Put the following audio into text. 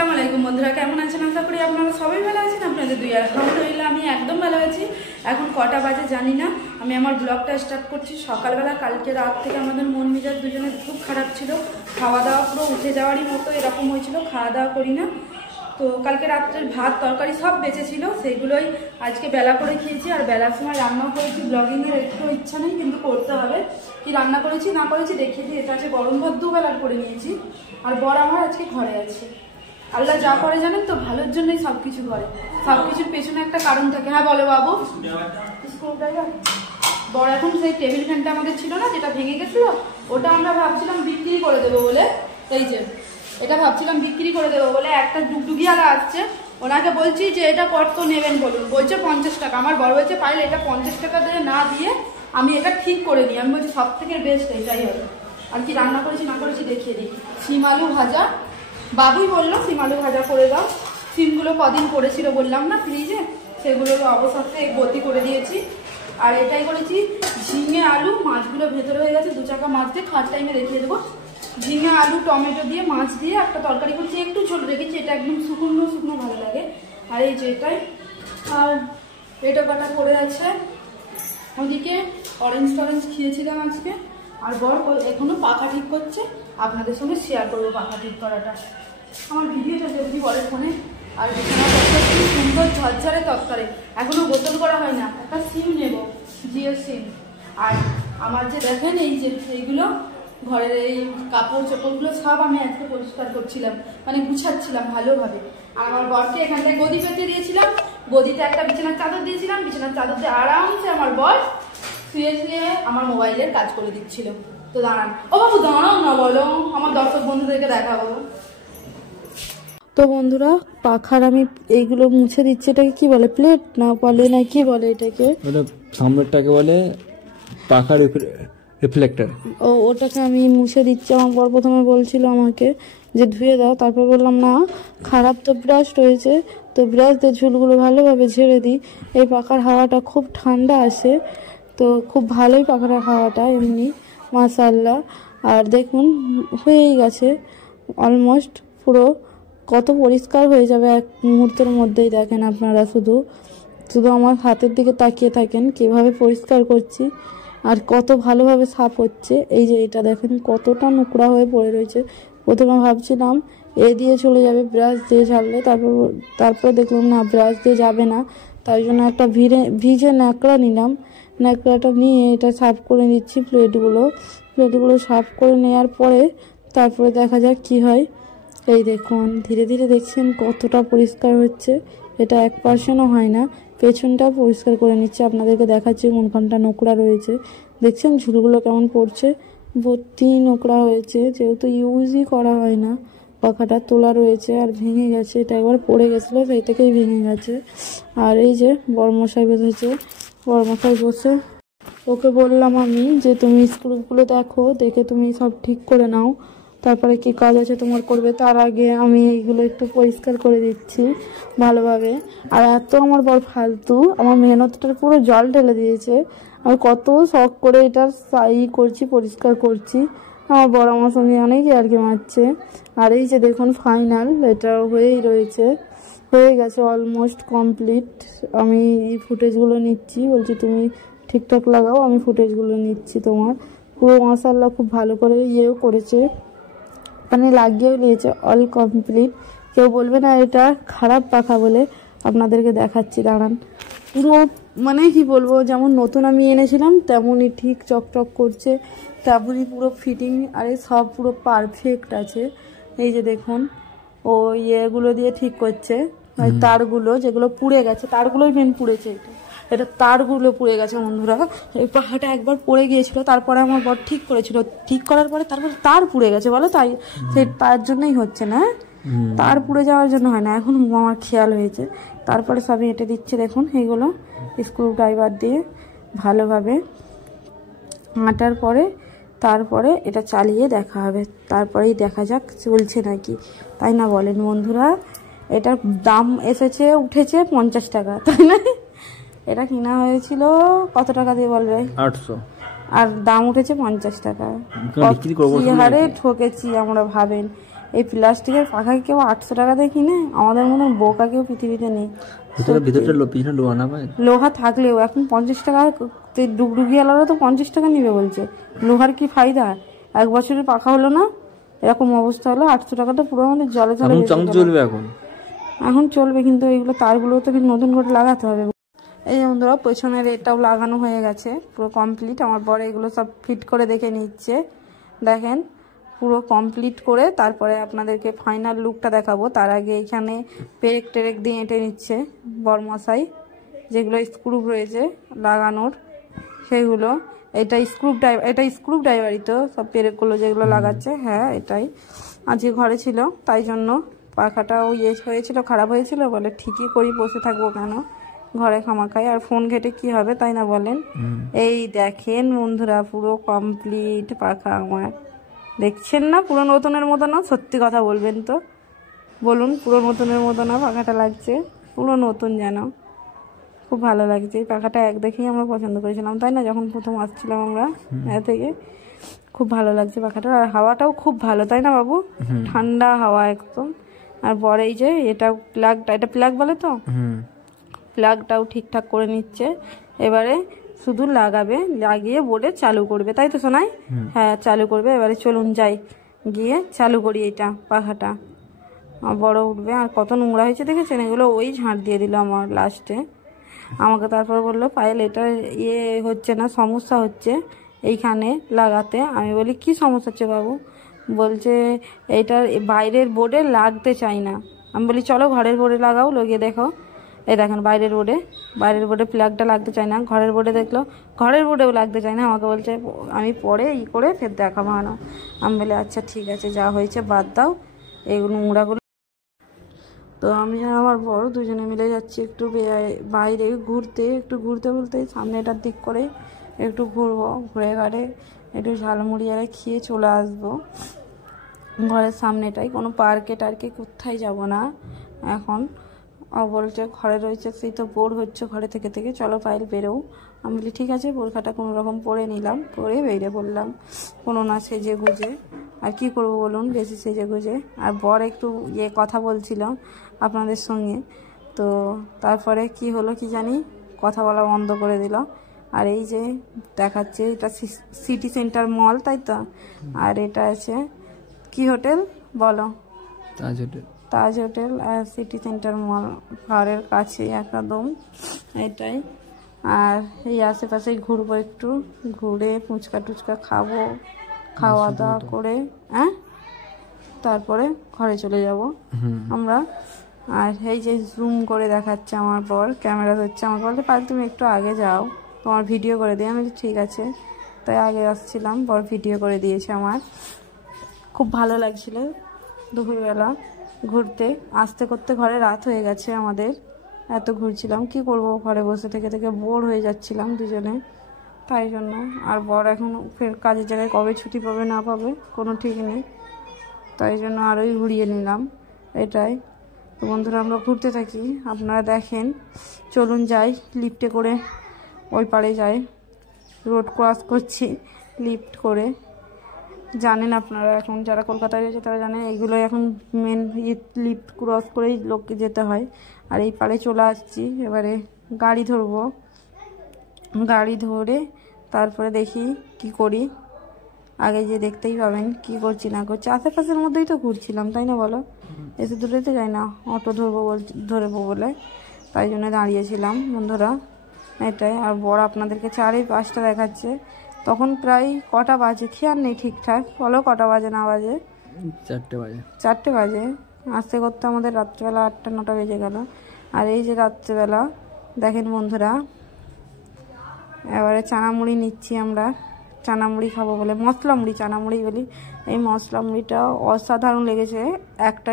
আসসালামু আলাইকুম বন্ধুরা, কেমন আছেন? আশা করি আপনারা সবাই ভালো আছেন। আপনাদের দুই আলহামদুলিল্লাহ আমি একদম ভালো আছি। এখন কটা বাজে জানি না, আমি আমার ব্লগটা স্টার্ট করছি সকালবেলা। কালকে রাত থেকে আমাদের মন মেজাজ দুজনের খুব খারাপ ছিল, খাওয়া দাওয়া পুরো উঠে যাওয়ারই মতো এরকম হয়েছিল, খাওয়া দাওয়া করি না। তো কালকে রাত্রের ভাত তরকারি সব বেঁচে ছিল, সেইগুলোই আজকে বেলা করে খেয়েছি। আর বেলার সময় রান্নাও করেছি, ব্লগিংয়ের একটু ইচ্ছা নেই কিন্তু করতে হবে। কি রান্না করেছি না করেছি দেখিয়ে দিই। এটা আছে গরম ভাত, দুবেলার করে নিয়েছি। আর বর আমার আজকে ঘরে আছে। আল্লাহ যা করে জানেন তো, ভালোর জন্যই সবকিছু করে, সবকিছুর পেছনে একটা কারণ থাকে। হ্যাঁ বলো বাবু। বর এখন সেই টেবিল ফ্যানটা আমাদের ছিল না, যেটা ভেঙে গেছিল, ওটা আমরা ভাবছিলাম বিক্রি করে দেবো বলে। এই যে এটা ভাবছিলাম বিক্রি করে দেবো বলে, একটা ডুগডুগিয়ালা আসছে, ওনাকে বলছি যে এটা কত নেবেন বলুন, বলছে 50 টাকা। আমার বড় বলছে পাইলে এটা 50 টাকা দিয়ে না দিয়ে আমি এটা ঠিক করে নিই। আমি বলছি সব থেকে বেস্ট এটাই হবে। আর কি রান্না করেছি না করেছি দেখিয়ে দিই। শিম আলু ভাজা, বাবুই বললো শিম আলু ভাজা করে দাও। শিমগুলো কদিন পড়েছিল বললাম না ফ্রিজে, সেগুলোর অবস্থাতে গতি করে দিয়েছি। আর এটাই করেছি ঝিঙে আলু, মাছগুলো ভেতরে হয়ে গেছে, 2 চাকা মাছ দিয়ে খাওয়ার টাইমে দেখিয়ে দেবো। ঝিঙে আলু টমেটো দিয়ে মাছ দিয়ে একটা তরকারি করছি, একটু ঝোল রেখেছি, এটা একদম শুকনো শুকনো ভালো লাগে। আর এই যে এটাই, আর এটা কাটা পড়ে আছে। ওদিকে অরেঞ্জ টরেঞ্জ খেয়েছিলাম আজকে। আর বর এখনো পাখা ঠিক করছে, আপনাদের সঙ্গে শেয়ার করবো পাখা ঠিক করাটা। আমার ভিডিওটা যদি বলে ফোনে। আর বিছানাটা খুব সুন্দর ঝরঝরে তরকারি, এখনো গোসল করা হয় না। একটা সিম নেব, জিও সিম। আর আমার যে দেখেন এই যে এইগুলো ঘরের এই কাপড় চোপড়গুলো সব আমি আজকে পরিষ্কার করছিলাম, মানে গুছাচ্ছিলাম ভালোভাবে। আর আমার বরকে এখানটায় গদি পেতে দিয়েছিলাম, গদিতে একটা বিছানার চাদর দিয়েছিলাম, বিছানার চাদর দিয়ে আরামসে আমার বর শুয়ে শুয়ে আমার মোবাইলের কাজ করে দিচ্ছিল। তো দাঁড়ান ও বাবু, দাঁড়াও না, বলো আমার দর্শক বন্ধুদেরকে দেখাবো। তো বন্ধুরা, পাখার আমি এইগুলো মুছে দিচ্ছি। এটাকে কি বলে, প্লেট না বলে না কি বলে এটাকে? সামনেরটাকে বলে পাখার রিফ্লেক্টর। ওটাকে আমি মুছে দিচ্ছি। আমার বর প্রথমে বলছিল আমাকে যে ধুয়ে দাও, তারপর বললাম না, খারাপ তো ব্রাশ রয়েছে, তো ব্রাশ দিয়ে ঝুলগুলো ভালোভাবে ঝেড়ে দিই। এই পাখার হাওয়াটা খুব ঠান্ডা আসে, তো খুব ভালোই পাখার হাওয়াটা এমনি মাশাআল্লাহ। আর দেখুন হয়েই গেছে অলমোস্ট পুরো, কত পরিষ্কার হয়ে যাবে এক মুহূর্তের মধ্যেই। দেখেন আপনারা শুধু শুধু আমার হাতের দিকে তাকিয়ে থাকেন কিভাবে পরিষ্কার করছি আর কত ভালোভাবে সাফ হচ্ছে। এই যে এটা দেখেন কতটা নোংরা হয়ে পড়ে রয়েছে। প্রথমে ভাবছিলাম এ দিয়ে চলে যাবে ব্রাশ দিয়ে ঝাড়লে, তারপর দেখলাম না, ব্রাশ দিয়ে যাবে না। তাই জন্য একটা ভিজে ন্যাকড়া নিলাম, ন্যাকড়াটা নিয়ে এটা সাফ করে নিচ্ছি। প্লেটগুলো সাফ করে নেওয়ার পরে তারপরে দেখা যাক কি হয়। এই দেখুন ধীরে ধীরে দেখছেন কতটা পরিষ্কার হচ্ছে। এটা 1%ও হয় না, পেছনটাও পরিষ্কার করে নিচ্ছে। আপনাদেরকে দেখাচ্ছি কোনখানটা নোংরা রয়েছে। দেখছেন ঝুলগুলো কেমন পড়ছে, ভর্তি নোংরা হয়েছে, যেহেতু ইউজই করা হয় না। পাখাটা তোলা রয়েছে আর ভেঙে গেছে, এটা একবার পড়ে গেছিলো, সেই থেকেই ভেঙে গেছে। আর এই যে বড়মশাই বসেছে, বড়মশাই বসে ওকে বললাম আমি যে তুমি স্ক্রুগুলো দেখো, দেখে তুমি সব ঠিক করে নাও, তারপরে কি কাজ আছে তোমার করবে। তার আগে আমি এইগুলো একটু পরিষ্কার করে দিচ্ছি ভালোভাবে। আর এত আমার বড় ফালতু, আমার মেহনতটার পুরো জল ঢেলে দিয়েছে। আমি কত শখ করে এটা করছি, পরিষ্কার করছি। আমার বড় আমার সঙ্গে অনেকই আর কি মারছে। আর এই যে দেখুন ফাইনাল, এটা হয়েই রয়েছে, হয়ে গেছে অলমোস্ট কমপ্লিট। আমি এই ফুটেজগুলো নিচ্ছি, বলছি তুমি ঠিকঠাক লাগাও, আমি ফুটেজগুলো নিচ্ছি তোমার। পুরো মাশাআল্লাহ খুব ভালো করে ইয়েও করেছে, মানে লাগিয়েও নিয়েছে, অল কমপ্লিট। কেউ বলবে না এটা খারাপ পাখা বলে। আপনাদেরকে দেখাচ্ছি দাঁড়ান। পুরো মানে কি বলবো, যেমন নতুন আমি এনেছিলাম তেমনই ঠিক চকচক করছে, তেমনই পুরো ফিটিং। আরে সব পুরো পারফেক্ট আছে। এই যে দেখুন ও ইয়েগুলো দিয়ে ঠিক করছে, তারগুলো যেগুলো পুড়ে গেছে, তারগুলোই মেন পুড়েছে। এটা তারগুলো পুড়ে গেছে বন্ধুরা। এই পাখাটা একবার পড়ে গিয়েছিল, তারপরে আমার বর ঠিক করেছিল, ঠিক করার পরে তারপর তার পুড়ে গেছে বলো, তাই সেই তার জন্যই হচ্ছে না, তার পুড়ে যাওয়ার জন্য হয় না। এখন আমার খেয়াল হয়েছে। তারপরে সবই এঁটে দিচ্ছে দেখুন, এইগুলো স্ক্রু ড্রাইভার দিয়ে ভালোভাবে আঁটার পরে তারপরে এটা চালিয়ে দেখা হবে, তারপরেই দেখা যাক চলছে নাকি, তাই না বলেন বন্ধুরা? এটার দাম উঠেছে 50 টাকা, তাই না? এটা কিনা হয়েছিল কত টাকা দিয়ে বলবে? 800। আর দাম উঠেছে 50 টাকা। কি হারে ঠকেছি আমরা ভাবেন। এই প্লাস্টিকের পাখা কেউ 800 টাকা দিয়ে কিনে? আমাদের মতন বোকা কেউ পৃথিবীতে নেই। ভিতরে পিছনে লোহা না পায়? লোহা থাকলেও এখন 50 টাকা, ডুগডুগিওয়ালারা তো 50 টাকা নিবে বলছে। লোহার কি ফায়দা? 1 বছরের পাখা হলো না, এরকম অবস্থা হলো। 800 টাকাটা পুরো আমাদের জলে চলবে এখন চলবে, কিন্তু এইগুলো তারগুলো তো নতুন করে লাগাতে হবে। এই বন্ধুরা পেছনের এটাও লাগানো হয়ে গেছে, পুরো কমপ্লিট। আমার বড় এগুলো সব ফিট করে দেখে নিচ্ছে। দেখেন পুরো কমপ্লিট করে তারপরে আপনাদেরকে ফাইনাল লুকটা দেখাবো। তার আগে এখানে পেরেক টেরেক দিয়ে এঁটে নিচ্ছে বরমশাই, যেগুলো স্ক্রু রয়েছে লাগানোর সেগুলো। এটা স্ক্রু ড্রাইভারই তো সব পেরেকগুলো যেগুলো লাগাচ্ছে। হ্যাঁ এটাই আজকে ঘরে ছিল, তাই জন্য পাখাটাও হয়েছিল, খারাপ হয়েছিল বলে ঠিকই করি, বসে থাকবো কেন ঘরে খামাখাই, আর ফোন ঘেটে কি হবে, তাই না বলেন? এই দেখেন বন্ধুরা পুরো কমপ্লিট পাখা আমার, দেখছেন না? পুরো নতুনের মতো না? সত্যি কথা বলবেন তো, বলুন পুরো নতুনের মতো না পাখাটা লাগছে? পুরো নতুন যেন, খুব ভালো লাগছে। এই পাখাটা এক দেখেই আমরা পছন্দ করেছিলাম, তাই না? যখন প্রথম আসছিলাম আমরা থেকে, খুব ভালো লাগছে পাখাটা। আর হাওয়াটাও খুব ভালো, তাই না বাবু? ঠান্ডা হাওয়া একদম। আর বড় এই যে এটা প্লাগ বলে তো, প্লাগটাও ঠিকঠাক করে নিচ্ছে। এবারে শুধু লাগাবে, লাগিয়ে বোর্ডে চালু করবে, তাই তো শোনাই? হ্যাঁ চালু করবে। এবারে চলুন যাই, গিয়ে চালু করি এটা পাখাটা। বড় উঠবে। আর কত নোংরা হয়েছে দেখেছেন? এগুলো ওই ঝাঁট দিয়ে দিল আমার লাস্টে। আমাকে তারপর বললো পায়েল এটা হচ্ছে না, সমস্যা হচ্ছে এইখানে লাগাতে। আমি বলি কি সমস্যা হচ্ছে বাবু? বলছে এইটার বাইরের বোর্ডে লাগতে চাই না। আমি বলি চলো ঘরের বোর্ডে লাগাও, লাগিয়ে দেখো। এই দেখেন বাইরের বোর্ডে প্লাগটা লাগতে চায় না। ঘরের বোর্ডে দেখলো, ঘরের বোর্ডেও লাগতে চায় না। আমাকে বলছে আমি পরে করে ফের দেখাবো না। আমি বলি আচ্ছা ঠিক আছে, যা হয়েছে বাদ দাও, এইগুলো নোংরাগুলো। তো আমি আর আমার বড় দুজনে মিলে যাচ্ছি একটু বাইরে ঘুরতে বলতে সামনেটার দিক করে একটু ঘুরবো, ঘুরে ঘাড়ে একটু ঝালমুড়ি আর খেয়ে চলে আসবো ঘরের সামনেটাই। কোনো পার্কে টার্কে কোথায় যাব না এখন। বলছে ঘরে রয়েছে, সেই তো বোর হচ্ছে ঘরে থেকে, চলো পায়েল বেরো। আমি বলি ঠিক আছে, বোরখাটা কোনো রকম পরে নিলাম, পরে বেরিয়ে পড়লাম কোনো না সেজে গুজে। আর কি করব বলুন, বেশি সেজে গুজে। আর বর একটু কথা বলছিল আপনাদের সঙ্গে, তো তারপরে কি হলো কি জানি, কথা বলা বন্ধ করে দিল। আর এই যে দেখাচ্ছে এটা সিটি সেন্টার মল, তাই তো? আর এটা আছে কি হোটেল বলো? তাজ হোটেল আর সিটি সেন্টার মল, ঘরের কাছে একদম এটাই। আর এই আশেপাশেই ঘুরবো, একটু ঘুরে ফুচকা টুচকা খাবো, খাওয়া দাওয়া করে তারপরে ঘরে চলে যাব আমরা। আর এই যে জুম করে দেখাচ্ছে আমার বর, ক্যামেরা ধরছে, আমাকে বলতে পারি তুমি একটু আগে যাও, তোমার ভিডিও করে দিই। আমি ঠিক আছে, তাই আগে আসছিলাম, বর ভিডিও করে দিয়েছে আমার। খুব ভালো লাগছিল দুপুরবেলা ঘুরতে। আসতে করতে ঘরে রাত হয়ে গেছে আমাদের, এত ঘুরছিলাম। কি করব, ঘরে বসে থেকে বোর হয়ে যাচ্ছিলাম দুজনে, তাই জন্য। আর বর এখন ফের কাজের জায়গায় কবে ছুটি পাবে না পাবে কোনো ঠিক নেই, তাই জন্য আরোই ঘুরিয়ে নিলাম এটাই। তো বন্ধুরা আমরা ঘুরতে থাকি, আপনারা দেখেন। চলুন যাই, লিফটে করে ওই পারে যাই, রোড ক্রস করছি লিফট করে। জানেন আপনারা, এখন যারা কলকাতায় রয়েছে তারা জানেন এইগুলো এখন মেন লিফট ক্রস করেই লোককে যেতে হয়। আর এই পারে চলে আসছি, এবারে গাড়ি ধরবো, গাড়ি ধরে তারপরে দেখি কি করি। আগে যে দেখতেই পাবেন কি করছি না করছি। আশেপাশের মধ্যেই তো ঘুরছিলাম, তাই না বলো? এসে দূরেতে যাই না, অটো ধরবো বলে, তাই জন্য দাঁড়িয়েছিলাম বন্ধুরা এটাই। আর বড় আপনাদেরকে 4:05 দেখাচ্ছে, তখন প্রায় কটা বাজে খেয়াল নেই ঠিকঠাক, বলো কটা বাজে না বাজে? 4টে বাজে। আসতে করতে আমাদের রাত্রেবেলা 8টা-9টা বেজে গেল। আর এই যে রাত্রেবেলা দেখেন বন্ধুরা, এবারে চানামুড়ি নিচ্ছি আমরা, চানামুড়ি খাবো বলে, মশলা মুড়ি চানামুড়ি বলি। এই মশলা মুড়িটা অসাধারণ লেগেছে একটা।